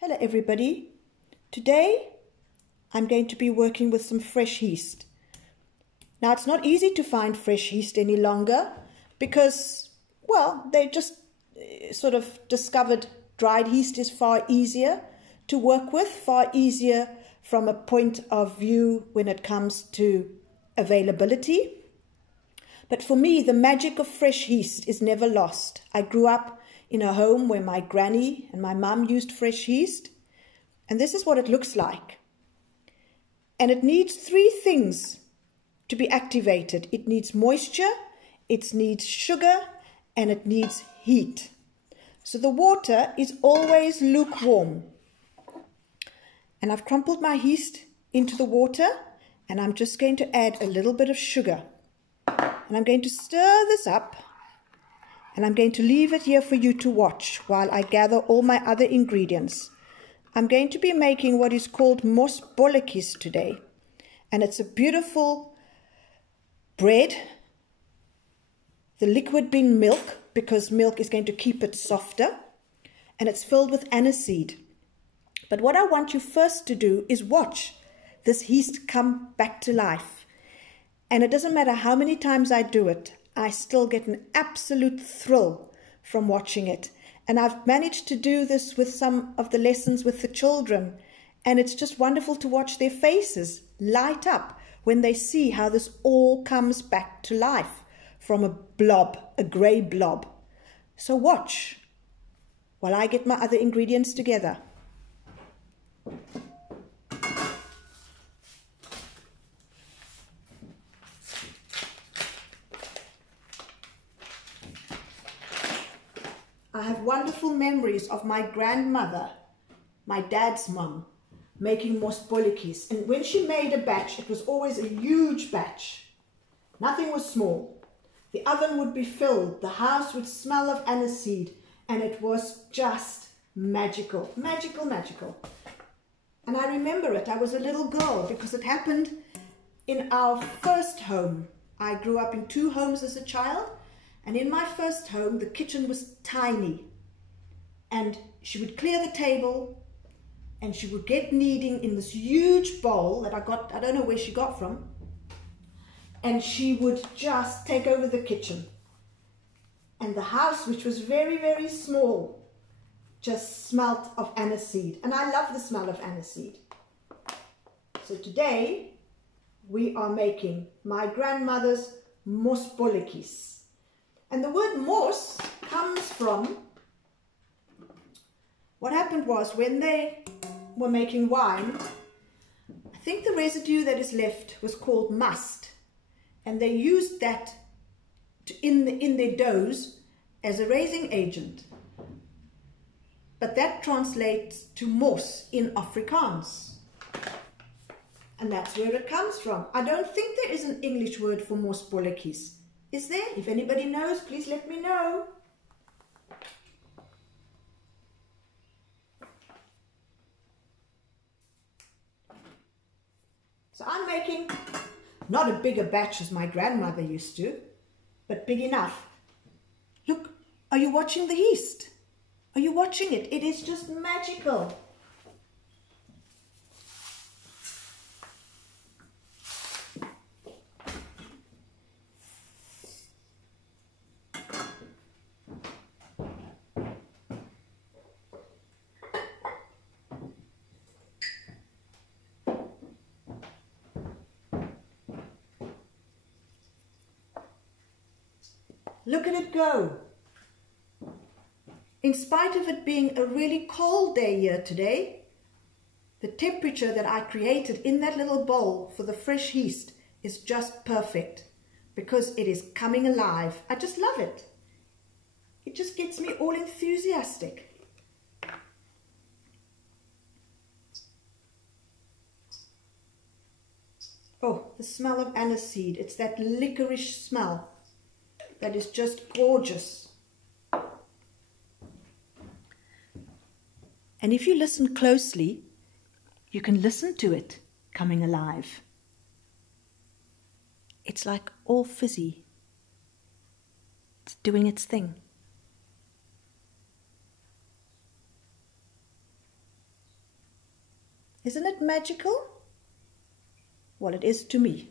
Hello everybody. Today I'm going to be working with some fresh yeast. Now it's not easy to find fresh yeast any longer because, well, they just sort of discovered dried yeast is far easier to work with, far easier from a point of view when it comes to availability. But for me, the magic of fresh yeast is never lost. I grew up in a home where my granny and my mum used fresh yeast. And this is what it looks like. And it needs three things to be activated. It needs moisture, it needs sugar, and it needs heat. So the water is always lukewarm. And I've crumpled my yeast into the water, and I'm just going to add a little bit of sugar. And I'm going to stir this up. And I'm going to leave it here for you to watch while I gather all my other ingredients. I'm going to be making what is called mosbolletjies today. And it's a beautiful bread. The liquid being milk, because milk is going to keep it softer. And it's filled with aniseed. But what I want you first to do is watch this yeast come back to life. And it doesn't matter how many times I do it, I still get an absolute thrill from watching it. And I've managed to do this with some of the lessons with the children. And it's just wonderful to watch their faces light up when they see how this all comes back to life from a blob, a grey blob. So watch while I get my other ingredients together. I have wonderful memories of my grandmother, my dad's mum, making mosbolletjies. And when she made a batch, it was always a huge batch. Nothing was small. The oven would be filled. The house would smell of aniseed. And it was just magical, magical, magical. And I remember it. I was a little girl because it happened in our first home. I grew up in 2 homes as a child. And in my first home, the kitchen was tiny. And she would clear the table and she would get kneading in this huge bowl that I don't know where she got from. And she would just take over the kitchen. And the house, which was very, very small, just smelt of aniseed. And I love the smell of aniseed. So today, we are making my grandmother's mosbolletjies. And the word mos comes from, what happened was when they were making wine, I think the residue that is left was called must. And they used that in their doughs as a raising agent. But that translates to mos in Afrikaans. And that's where it comes from. I don't think there is an English word for mosbolletjies. Is there? If anybody knows, please let me know. So I'm making not a bigger batch as my grandmother used to, but big enough. Look, are you watching the yeast? Are you watching it? It is just magical. Look at it go. In spite of it being a really cold day here today, the temperature that I created in that little bowl for the fresh yeast is just perfect because it is coming alive. I just love it. It just gets me all enthusiastic. Oh, the smell of aniseed. It's that licorice smell. That is just gorgeous. And if you listen closely, you can listen to it coming alive. It's like all fizzy. It's doing its thing. Isn't it magical? Well, it is to me.